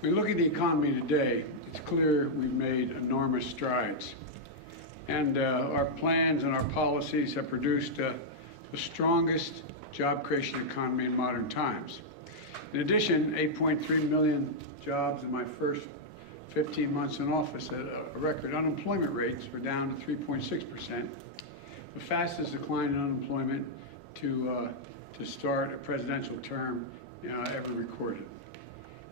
When we look at the economy today, it's clear we've made enormous strides. And our plans and our policies have produced the strongest job creation economy in modern times. In addition, 8.3 million jobs in my first 15 months in office at a record. Unemployment rates were down to 3.6%, the fastest decline in unemployment to start a presidential term ever recorded.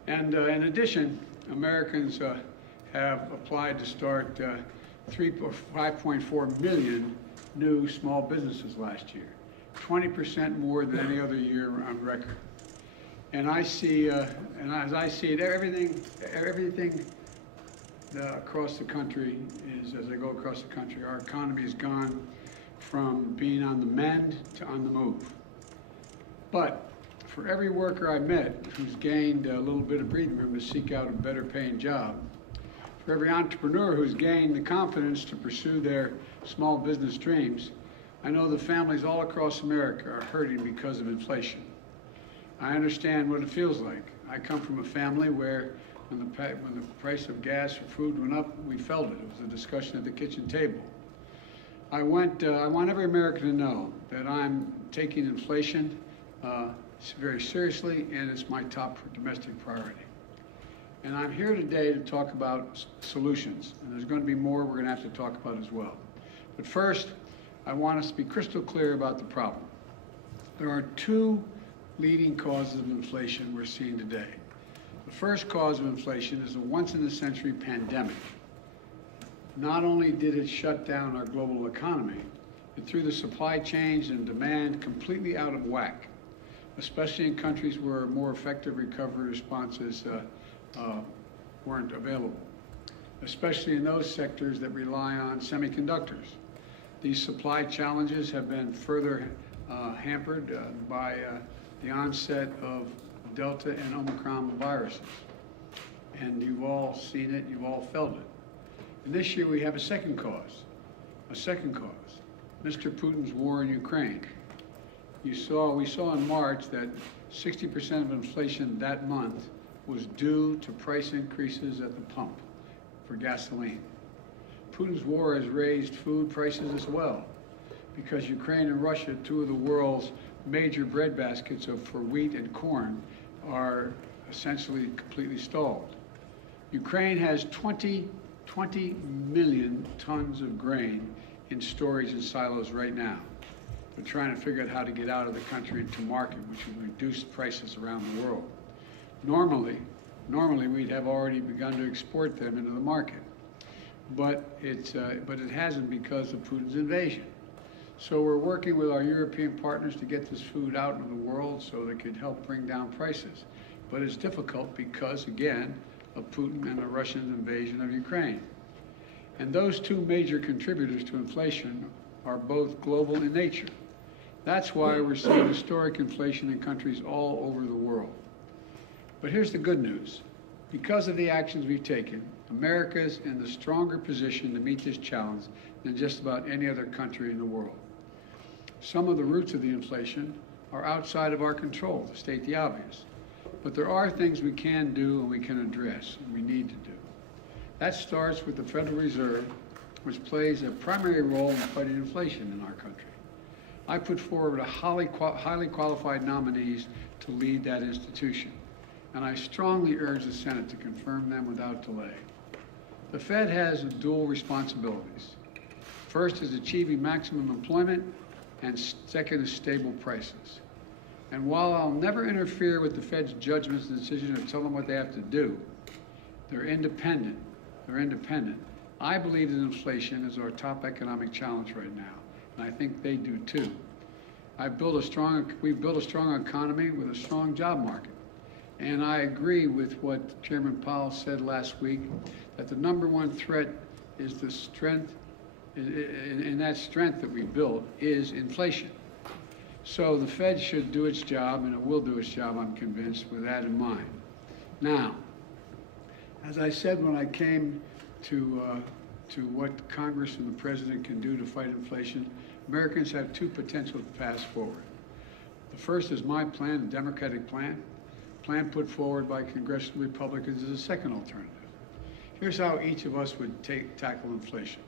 And in addition, Americans have applied to start 5.4 million new small businesses last year, 20% more than any other year on record. And I see, and as I see it, everything across the country is, as I go across the country, our economy has gone from being on the mend to on the move. But for every worker I met who's gained a little bit of breathing room to seek out a better paying job, for every entrepreneur who's gained the confidence to pursue their small business dreams, I know the families all across America are hurting because of inflation. I understand what it feels like. I come from a family where when the price of gas or food went up, we felt it. It was a discussion at the kitchen table. I want every American to know that I'm taking inflation very seriously, and it's my top domestic priority. And I'm here today to talk about solutions, and there's going to be more we're going to have to talk about as well. But first, I want us to be crystal clear about the problem. There are two leading causes of inflation we're seeing today. The first cause of inflation is a once-in-a-century pandemic. Not only did it shut down our global economy, it threw the supply chains and demand completely out of whack, especially in countries where more effective recovery responses weren't available, especially in those sectors that rely on semiconductors. These supply challenges have been further hampered by the onset of Delta and Omicron viruses. And you've all seen it, you've all felt it. And this year we have a second cause, Mr. Putin's war in Ukraine. We saw in March that 60% of inflation that month was due to price increases at the pump for gasoline. Putin's war has raised food prices as well, because Ukraine and Russia, two of the world's major bread baskets for wheat and corn, are essentially completely stalled. Ukraine has 20 million tons of grain in storage in silos right now. They're trying to figure out how to get out of the country into market, which would reduce prices around the world. Normally we'd have already begun to export them into the market, but it hasn't because of Putin's invasion. So we're working with our European partners to get this food out into the world so that it could help bring down prices. But it's difficult because, again, of Putin and the Russian invasion of Ukraine. And those two major contributors to inflation are both global in nature. That's why we're seeing historic inflation in countries all over the world. But here's the good news. Because of the actions we've taken, America's in the stronger position to meet this challenge than just about any other country in the world. Some of the roots of the inflation are outside of our control, to state the obvious. But there are things we can do and we can address and we need to do. That starts with the Federal Reserve, which plays a primary role in fighting inflation in our country. I put forward highly qualified nominees to lead that institution, and I strongly urge the Senate to confirm them without delay. The Fed has dual responsibilities. First is achieving maximum employment, and second is stable prices. And while I'll never interfere with the Fed's judgments and decisions or tell them what they have to do, they're independent. I believe that inflation is our top economic challenge right now, and I think they do too. We've built a strong economy with a strong job market. And I agree with what Chairman Powell said last week, that the number one threat is the strength, and that strength that we built is inflation. So the Fed should do its job, and it will do its job, I'm convinced, with that in mind. Now, as I said when I came to what Congress and the President can do to fight inflation, Americans have two potential paths forward. The first is my plan, the Democratic plan, plan put forward by congressional Republicans is a second alternative. Here's how each of us would tackle inflation.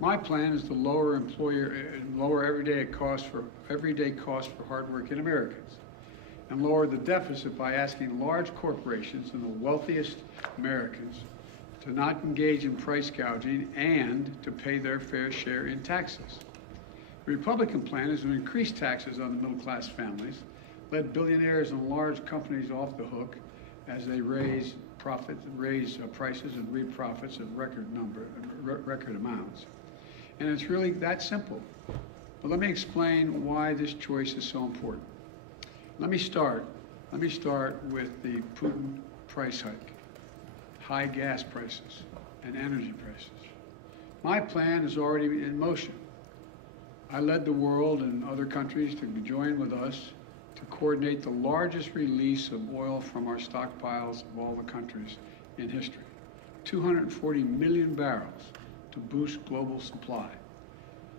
My plan is to lower everyday costs for hardworking Americans, and lower the deficit by asking large corporations and the wealthiest Americans to not engage in price gouging and to pay their fair share in taxes. The Republican plan is to increase taxes on the middle-class families, let billionaires and large companies off the hook as they raise prices and reap profits at record amounts. And it's really that simple. But let me explain why this choice is so important. Let me start with the Putin price hike, high gas prices, and energy prices. My plan is already in motion. I led the world and other countries to join with us to coordinate the largest release of oil from our stockpiles of all the countries in history, 240 million barrels to boost global supply.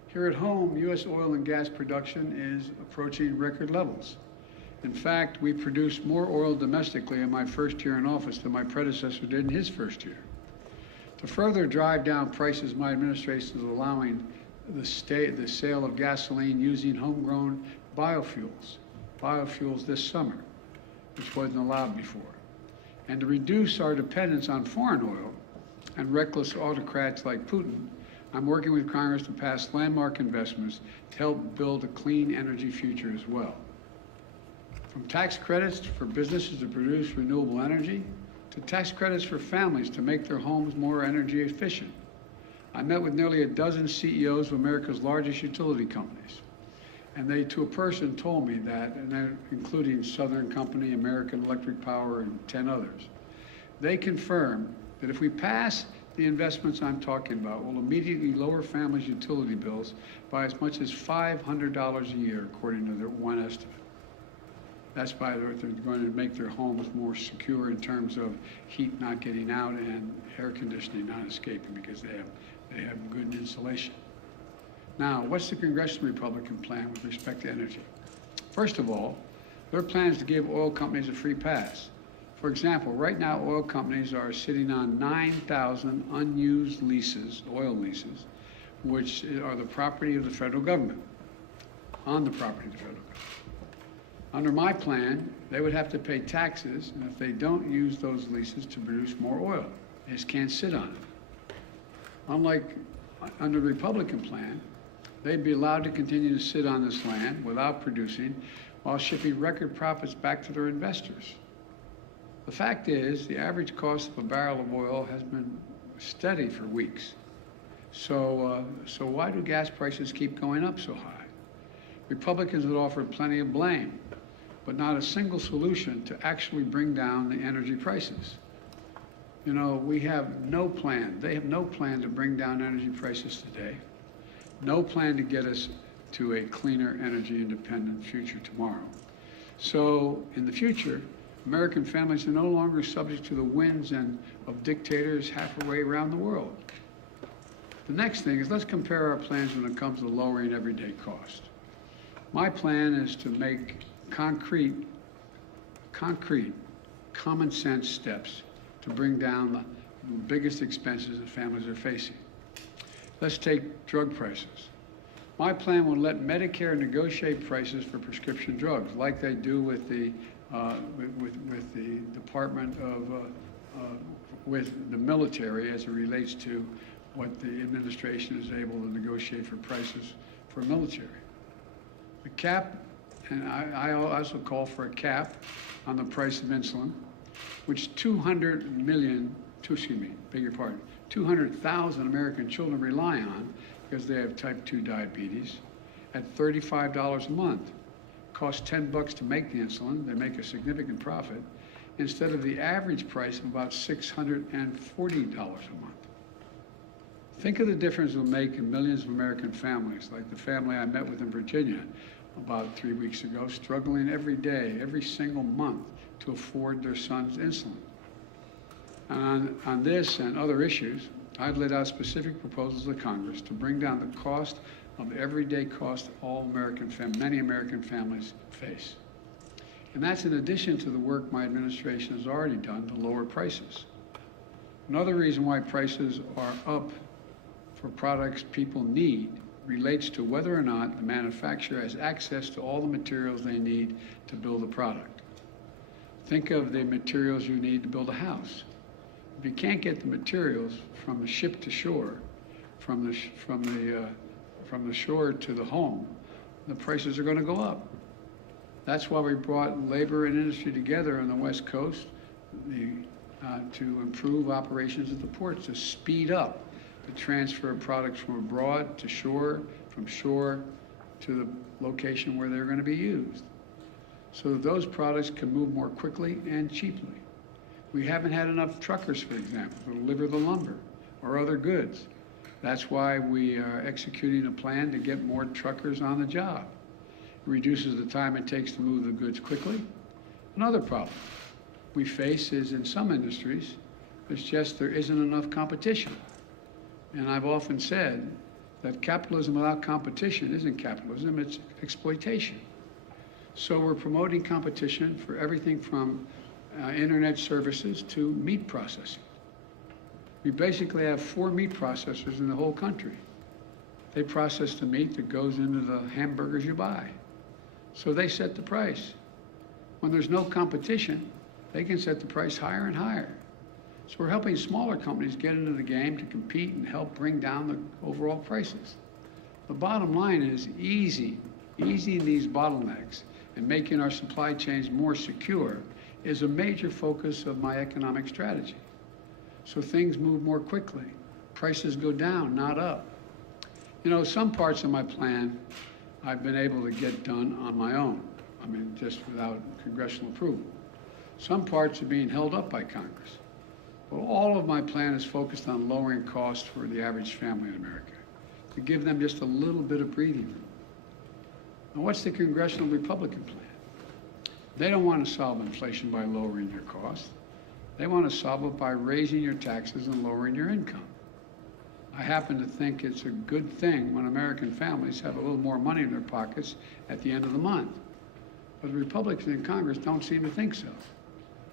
Here at home, U.S. oil and gas production is approaching record levels. In fact, we produced more oil domestically in my first year in office than my predecessor did in his first year. To further drive down prices, my administration is allowing the sale of gasoline using homegrown biofuels this summer, which wasn't allowed before. And to reduce our dependence on foreign oil and reckless autocrats like Putin, I'm working with Congress to pass landmark investments to help build a clean energy future as well. From tax credits for businesses to produce renewable energy, to tax credits for families to make their homes more energy efficient. I met with nearly a dozen CEOs of America's largest utility companies. And they, to a person, told me that, and including Southern Company, American Electric Power, and 10 others. They confirm that if we pass the investments I'm talking about, we'll immediately lower families' utility bills by as much as $500 a year, according to their one estimate. That's by they're going to make their homes more secure in terms of heat not getting out and air conditioning not escaping because they have good insulation. Now, what's the congressional Republican plan with respect to energy? First of all, their plan is to give oil companies a free pass. For example, right now oil companies are sitting on 9,000 unused leases, oil leases, which are the property of the federal government, on the property of the federal government. Under my plan, they would have to pay taxes, and if they don't use those leases to produce more oil, they just can't sit on it. Unlike under the Republican plan, they'd be allowed to continue to sit on this land without producing while shipping record profits back to their investors. The fact is, the average cost of a barrel of oil has been steady for weeks. So why do gas prices keep going up so high? Republicans have offered plenty of blame, but not a single solution to actually bring down the energy prices. You know, we have no plan. They have no plan to bring down energy prices today. No plan to get us to a cleaner, energy independent future tomorrow. So in the future, American families are no longer subject to the whims of dictators halfway around the world. The next thing is, let's compare our plans when it comes to lowering everyday cost. My plan is to make concrete, common sense steps to bring down the biggest expenses that families are facing. Let's take drug prices. My plan will let Medicare negotiate prices for prescription drugs, like they do with the Department of with the military as it relates to what the administration is able to negotiate for prices for military. The cap, and I also call for a cap on the price of insulin, which 200,000 American children rely on because they have type 2 diabetes at $35 a month. Costs $10 to make the insulin. They make a significant profit instead of the average price of about $640 a month. Think of the difference it will make in millions of American families, like the family I met with in Virginia about 3 weeks ago, struggling every day, every single month to afford their son's insulin. And on this and other issues, I've laid out specific proposals to Congress to bring down the cost of everyday cost all many American families face. And that's in addition to the work my administration has already done to lower prices. Another reason why prices are up for products people need relates to whether or not the manufacturer has access to all the materials they need to build a product. Think of the materials you need to build a house. If you can't get the materials from the ship to shore, from the shore to the home, the prices are going to go up. That's why we brought labor and industry together on the West Coast to improve operations at the ports, to speed up the transfer of products from abroad to shore, from shore to the location where they're going to be used, so that those products can move more quickly and cheaply. We haven't had enough truckers, for example, to deliver the lumber or other goods. That's why we are executing a plan to get more truckers on the job. It reduces the time it takes to move the goods quickly. Another problem we face is in some industries, there isn't enough competition. And I've often said that capitalism without competition isn't capitalism, it's exploitation. So we're promoting competition for everything from internet services to meat processing. We basically have 4 meat processors in the whole country. They process the meat that goes into the hamburgers you buy. So they set the price. When there's no competition, they can set the price higher and higher. So we're helping smaller companies get into the game to compete and help bring down the overall prices. The bottom line is easing these bottlenecks and making our supply chains more secure is a major focus of my economic strategy. So things move more quickly. Prices go down, not up. You know, some parts of my plan I've been able to get done on my own. I mean, just without congressional approval. Some parts are being held up by Congress. Well, all of my plan is focused on lowering costs for the average family in America, to give them just a little bit of breathing room. Now, what's the congressional Republican plan? They don't want to solve inflation by lowering your costs. They want to solve it by raising your taxes and lowering your income. I happen to think it's a good thing when American families have a little more money in their pockets at the end of the month. But the Republicans in Congress don't seem to think so.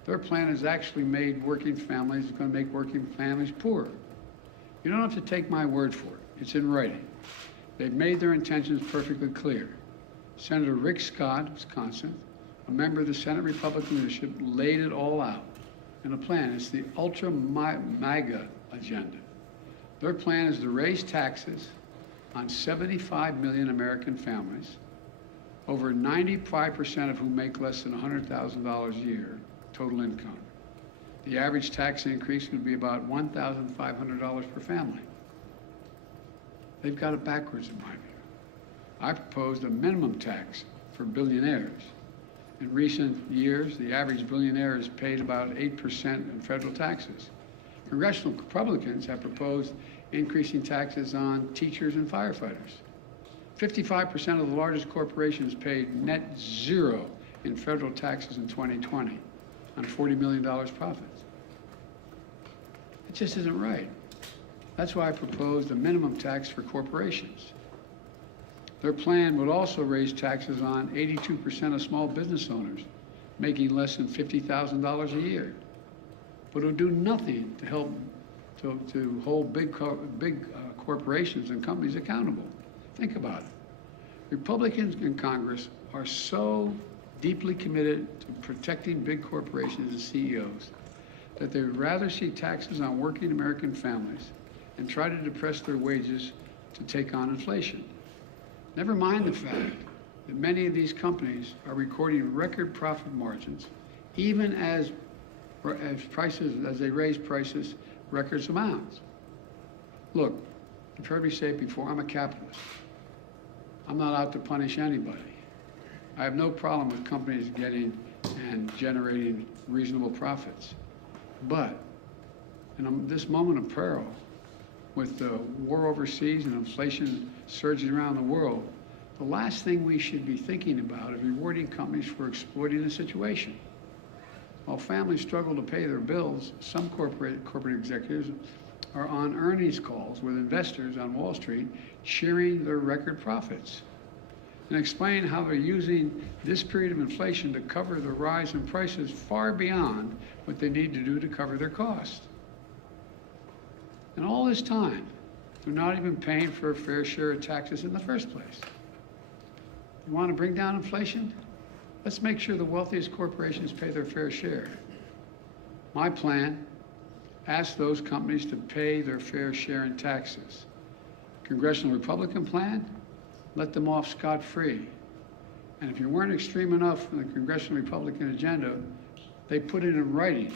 Their plan has actually made working families, going to make working families poorer. You don't have to take my word for it. It's in writing. They've made their intentions perfectly clear. Senator Rick Scott, Wisconsin, a member of the Senate Republican leadership, laid it all out in a plan. It's the ultra-MAGA agenda. Their plan is to raise taxes on 75 million American families, over 95% of whom make less than $100,000 a year total income. The average tax increase would be about $1,500 per family. They've got it backwards in my view. I proposed a minimum tax for billionaires. In recent years, the average billionaire has paid about 8% in federal taxes. Congressional Republicans have proposed increasing taxes on teachers and firefighters. 55% of the largest corporations paid net zero in federal taxes in 2020 on $40 million profits. It just isn't right. That's why I proposed a minimum tax for corporations. Their plan would also raise taxes on 82% of small business owners making less than $50,000 a year, but it would do nothing to help to hold big corporations and companies accountable. Think about it. Republicans in Congress are so deeply committed to protecting big corporations and CEOs that they would rather see taxes on working American families and try to depress their wages to take on inflation. Never mind the fact that many of these companies are recording record profit margins, even as they raise prices record amounts. Look, you've heard me say it before, I'm a capitalist. I'm not out to punish anybody. I have no problem with companies getting and generating reasonable profits. But in this moment of peril, with the war overseas and inflation surging around the world, the last thing we should be thinking about is rewarding companies for exploiting the situation. While families struggle to pay their bills, some corporate executives are on earnings calls with investors on Wall Street cheering their record profits. and explain how they're using this period of inflation to cover the rise in prices far beyond what they need to do to cover their costs. And all this time, they're not even paying for a fair share of taxes in the first place. You want to bring down inflation? Let's make sure the wealthiest corporations pay their fair share. My plan asks those companies to pay their fair share in taxes. Congressional Republican plan, let them off scot-free. And if you weren't extreme enough in the Congressional Republican agenda, they put it in writing.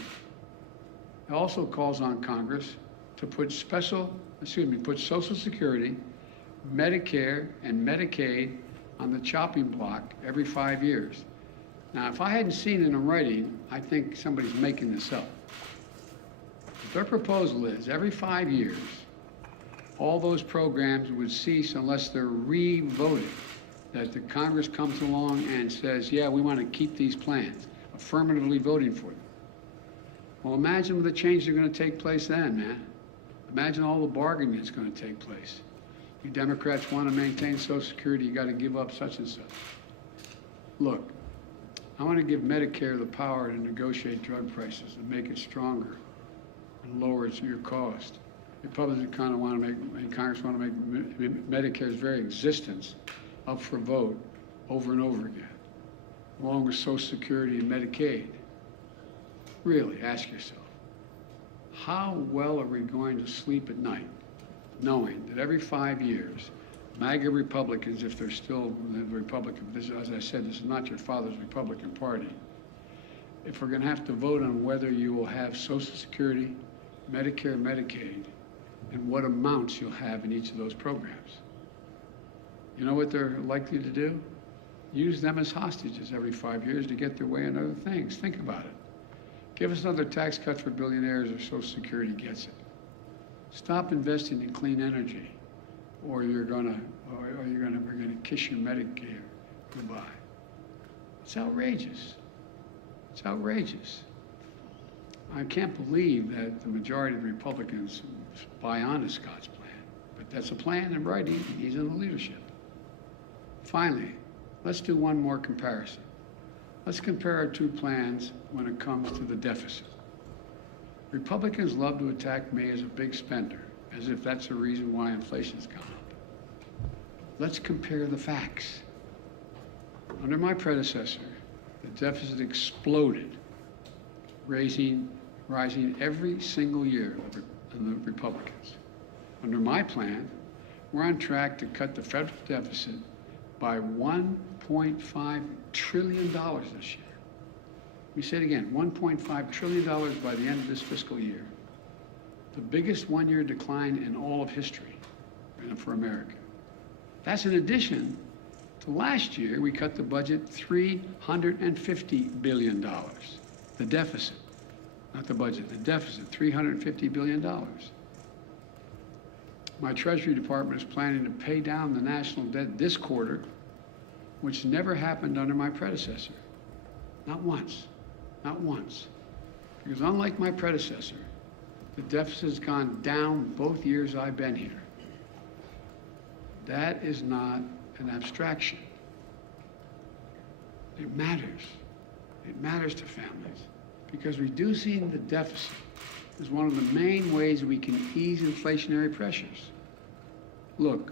It also calls on Congress to put Social Security, Medicare, and Medicaid on the chopping block every 5 years. Now, if I hadn't seen it in writing, I think somebody's making this up. But their proposal is every 5 years, all those programs would cease unless they're re-voted. That the Congress comes along and says, yeah, we want to keep these plans, affirmatively voting for them. Well, imagine the change that's going to take place then, man. Imagine all the bargaining that's going to take place. You Democrats want to maintain Social Security, you got to give up such and such. Look, I want to give Medicare the power to negotiate drug prices and make it stronger and lower your cost. Republicans kind of want to make, Congress want to make Medicare's very existence up for vote over and over again, along with Social Security and Medicaid. Really, ask yourself, how well are we going to sleep at night knowing that every 5 years, MAGA Republicans, if they're still the Republican, this, as I said, this is not your father's Republican Party, if we're going to have to vote on whether you will have Social Security, Medicare, Medicaid, and what amounts you'll have in each of those programs. You know what they're likely to do? Use them as hostages every 5 years to get their way on other things. Think about it. Give us another tax cut for billionaires or Social Security gets it. Stop investing in clean energy, or we're gonna kiss your Medicare goodbye. It's outrageous. It's outrageous. I can't believe that the majority of Republicans buy on to Scott's plan, but that's a plan in writing. He's in the leadership. Finally, let's do one more comparison. Let's compare our two plans when it comes to the deficit. Republicans love to attack me as a big spender, as if that's the reason why inflation's gone up. Let's compare the facts. Under my predecessor, the deficit exploded, rising every single year in the Republicans. Under my plan, we're on track to cut the federal deficit by $1.5 trillion this year. We say it again, $1.5 trillion by the end of this fiscal year. The biggest one-year decline in all of history for America. That's in addition to last year, we cut the budget $350 billion. The deficit, not the budget, the deficit, $350 billion. My Treasury Department is planning to pay down the national debt this quarter, which never happened under my predecessor. Not once, not once. Because unlike my predecessor, the deficit has gone down both years I've been here. That is not an abstraction. It matters. It matters to families because reducing the deficit is one of the main ways we can ease inflationary pressures. Look,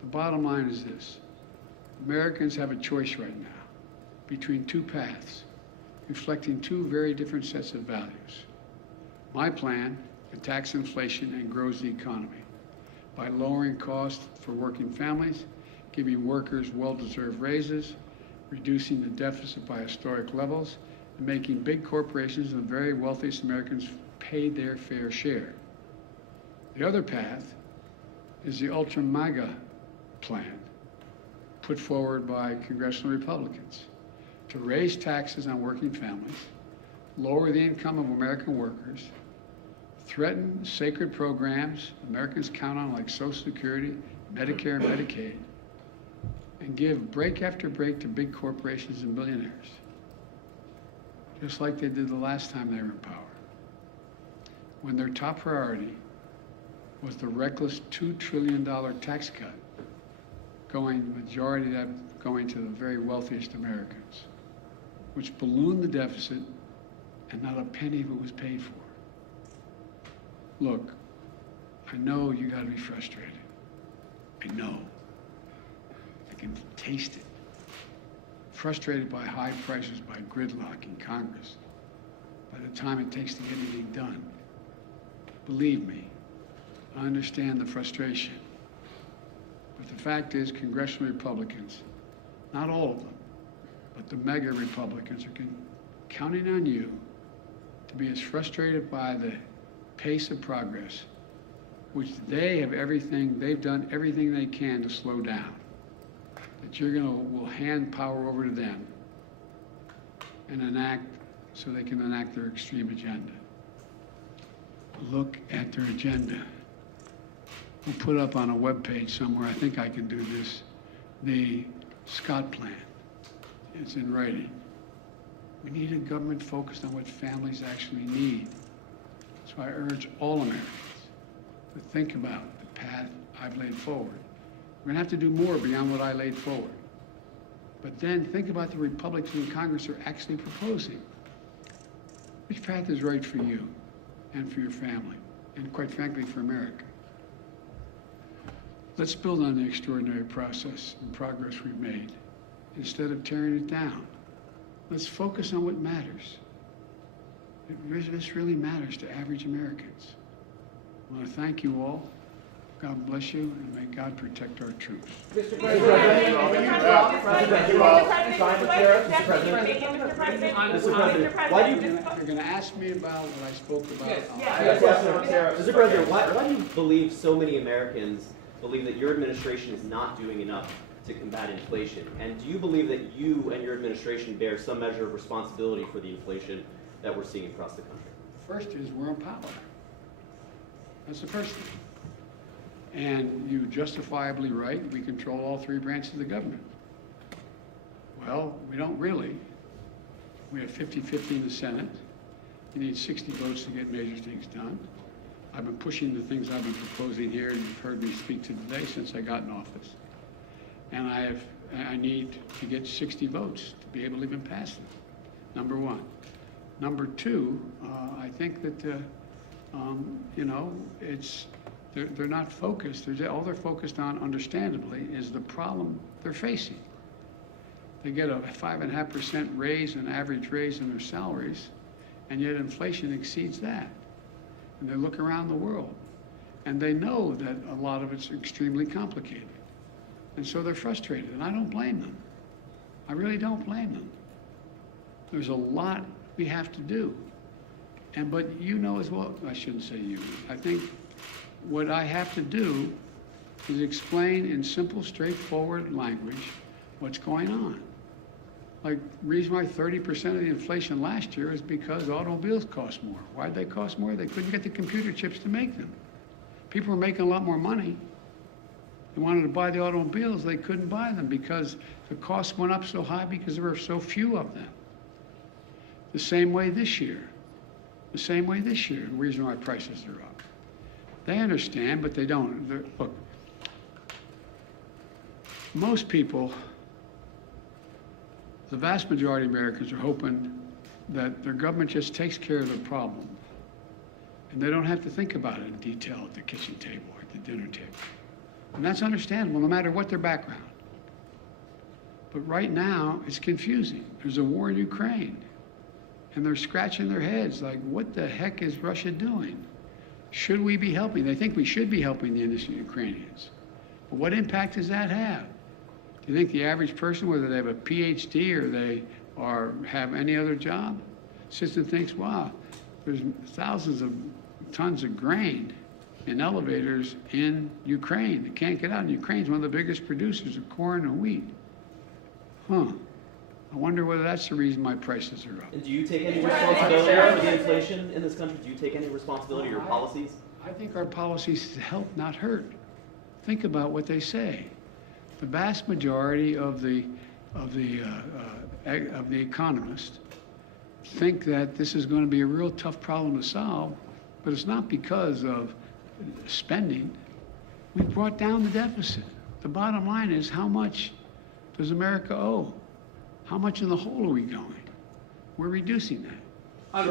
the bottom line is this. Americans have a choice right now between two paths, reflecting two very different sets of values. My plan attacks inflation and grows the economy by lowering costs for working families, giving workers well-deserved raises, reducing the deficit by historic levels, and making big corporations and the very wealthiest Americans pay their fair share. The other path is the ultra-MAGA plan put forward by congressional Republicans to raise taxes on working families, lower the income of American workers, threaten sacred programs Americans count on like Social Security, Medicare, and Medicaid, and give break after break to big corporations and billionaires, just like they did the last time they were in power, when their top priority was the reckless $2 trillion tax cut majority of that going to the very wealthiest Americans, which ballooned the deficit, and not a penny of it was paid for. Look, I know you gotta be frustrated. I know. I can taste it. Frustrated by high prices, by gridlock in Congress, by the time it takes to get anything done. Believe me, I understand the frustration. But the fact is, congressional Republicans, not all of them, but the mega Republicans are counting on you to be as frustrated by the pace of progress, which they've done everything they can to slow down, that will hand power over to them and enact, so they can enact their extreme agenda. Look at their agenda. We'll put up on a webpage somewhere, I think I can do this, the Scott Plan. It's in writing. We need a government focused on what families actually need. So I urge all Americans to think about the path I've laid forward. We're gonna have to do more beyond what I laid forward. But then think about the Republicans in Congress are actually proposing. Which path is right for you and for your family, and quite frankly, for America? Let's build on the extraordinary process and progress we've made, instead of tearing it down. Let's focus on what matters. This really matters to average Americans. I want to thank you all. God bless you, and may God protect our troops. Mr. President, why do you... You're going to ask me about what I spoke about. Mr. President, why do you believe so many Americans believe that your administration is not doing enough to combat inflation? And do you believe that you and your administration bear some measure of responsibility for the inflation that we're seeing across the country? First is we're in power. That's the first thing. And you justifiably right, we control all three branches of the government. Well, we don't really. We have 50-50 in the Senate. You need 60 votes to get major things done. I've been pushing the things I've been proposing here, and you've heard me speak to today since I got in office. And I need to get 60 votes to be able to even pass them, number one. Number two, I think that, they're not focused. All they're focused on, understandably, is the problem they're facing. They get a 5.5% raise, an average raise in their salaries, and yet inflation exceeds that. And they look around the world, and they know that a lot of it's extremely complicated. And so they're frustrated, and I don't blame them. I really don't blame them. There's a lot we have to do. But you know as well, I shouldn't say you, I think what I have to do is explain in simple, straightforward language what's going on. Like, the reason why 30% of the inflation last year is because automobiles cost more. Why'd they cost more? They couldn't get the computer chips to make them. People were making a lot more money. They wanted to buy the automobiles, they couldn't buy them because the costs went up so high because there were so few of them. The same way this year. The same way this year, the reason why prices are up. They understand, but they don't. Look, most people, the vast majority of Americans are hoping that their government just takes care of the problem and they don't have to think about it in detail at the kitchen table or at the dinner table. And that's understandable, no matter what their background. But right now, it's confusing. There's a war in Ukraine, and they're scratching their heads like, what the heck is Russia doing? Should we be helping? They think we should be helping the innocent Ukrainians. But what impact does that have? Do you think the average person, whether they have a PhD or they have any other job, sits and thinks, wow, there's thousands of tons of grain in elevators in Ukraine that can't get out. And Ukraine's one of the biggest producers of corn and wheat. I wonder whether that's the reason my prices are up. And do you take any responsibility for the inflation in this country? Do you take any responsibility for your policies? I think our policies help, not hurt. Think about what they say. The vast majority of the economists think that this is going to be a real tough problem to solve, but it's not because of spending. We brought down the deficit. the bottom line is, how much does America owe? How much in the hole are we going? We're reducing that. Today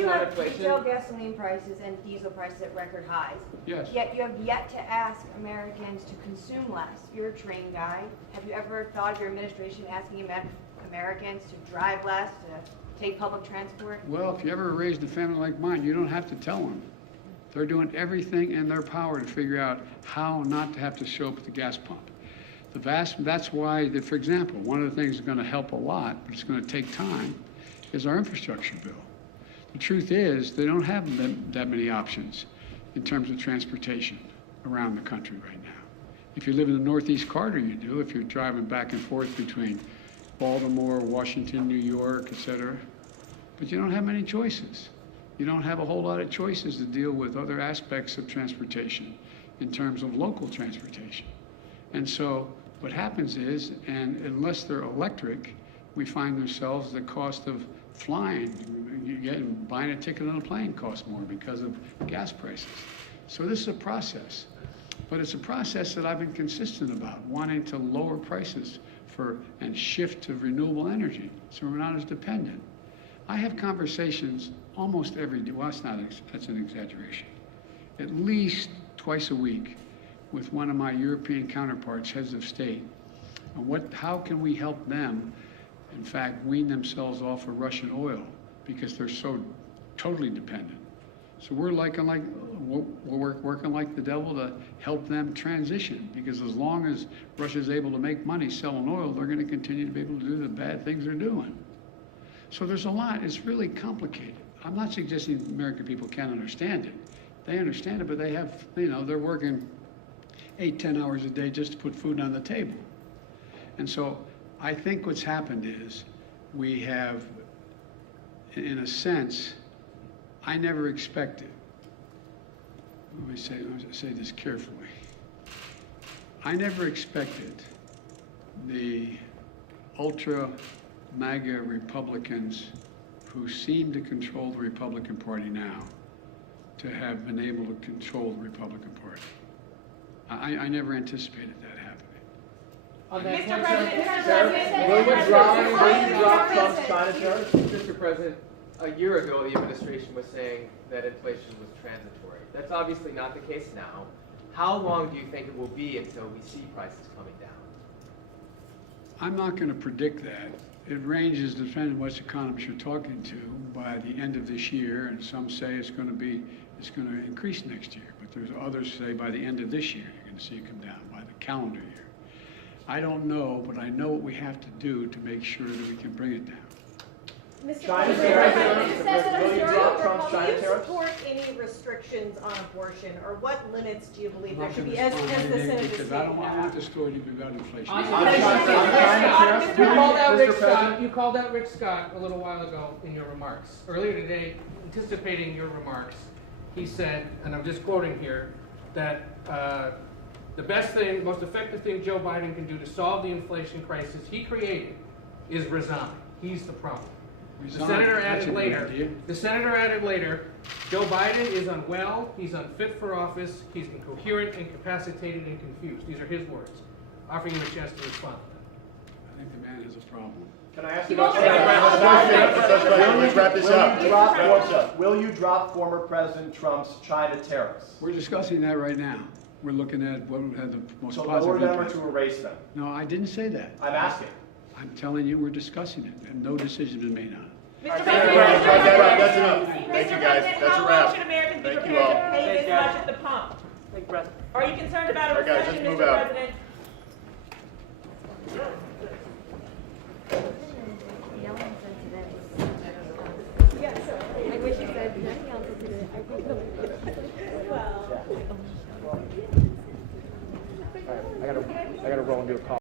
you have retail gasoline prices and diesel prices at record highs. Yes. Yet you have yet to ask Americans to consume less. You're a train guy. Have you ever thought of your administration asking Americans to drive less, to take public transport? Well, if you ever raised a family like mine, you don't have to tell them. They're doing everything in their power to figure out how not to have to show up at the gas pump. That's why, for example, one of the things that's going to help a lot, but it's going to take time, is our infrastructure bill. The truth is, they don't have that many options in terms of transportation around the country right now. If you live in the Northeast Corridor, you do. If you're driving back and forth between Baltimore, Washington, New York, et cetera. But you don't have many choices. You don't have a whole lot of choices to deal with other aspects of transportation in terms of local transportation. And so what happens is, and unless they're electric, we find ourselves the cost of flying, buying a ticket on a plane costs more because of gas prices. So this is a process, but it's a process that I've been consistent about, wanting to lower prices and shift to renewable energy so we're not as dependent. I have conversations almost every day, well, that's an exaggeration, at least twice a week with one of my European counterparts, heads of state, on how can we help them, in fact, wean themselves off of Russian oil because they're so totally dependent. So we're working like the devil to help them transition, because as long as Russia's able to make money selling oil, they're going to continue to be able to do the bad things they're doing. So there's a lot. It's really complicated. I'm not suggesting American people can't understand it. They understand it, but they have, they're working 8-10 hours a day just to put food on the table. And so I think what's happened is we have, in a sense, I never expected, let me say this carefully. I never expected the ultra MAGA Republicans who seem to control the Republican Party now to have been able to control the Republican Party. I never anticipated that happening. Mr. President, will you drop Trump's China tariffs? Mr. President, a year ago the administration was saying that inflation was transitory. That's obviously not the case now. How long do you think it will be until we see prices coming down? I'm not going to predict that. It ranges depending on which economists you're talking to by the end of this year, and some say it's going to increase next year, but there's others say by the end of this year you're going to see it come down, by the calendar year. I don't know, but I know what we have to do to make sure that we can bring it down. Mr. China President, tariffs. will you drop Trump's Do China you tariffs? support any restrictions on abortion, or what limits do you believe I'm there should not be, gonna as the respond to Senate anything is because stating I now? want the story to be about inflation. On China tariffs, You called out Rick Mr. Scott. President. You called out Rick Scott a little while ago in your remarks. Earlier today, anticipating your remarks, he said, and I'm just quoting here, that the best thing, most effective thing Joe Biden can do to solve the inflation crisis he created is resign. He's the problem. The senator added later, Joe Biden is unwell, he's unfit for office, he's incoherent, incapacitated, and confused. These are his words. Offering him a chance to respond to them. I think the man has a problem. Can I ask you You about won't Let's wrap this up. Will you drop former President Trump's China tariffs? We're discussing that right now. We're looking at what would have the most So lower positive them or impact. to erase them? No, I didn't say that. I'm asking. I'm telling you, we're discussing it, and no decision has been made on it. Mr. That's enough. Thank you, Mr. guys. President, That's a how wrap. long should Americans be Thank you prepared all. to pay this much at the pump? Are you concerned about a All right, guys, recession, let's Mr. move out. President? I wish you said that. I gotta roll and do a call.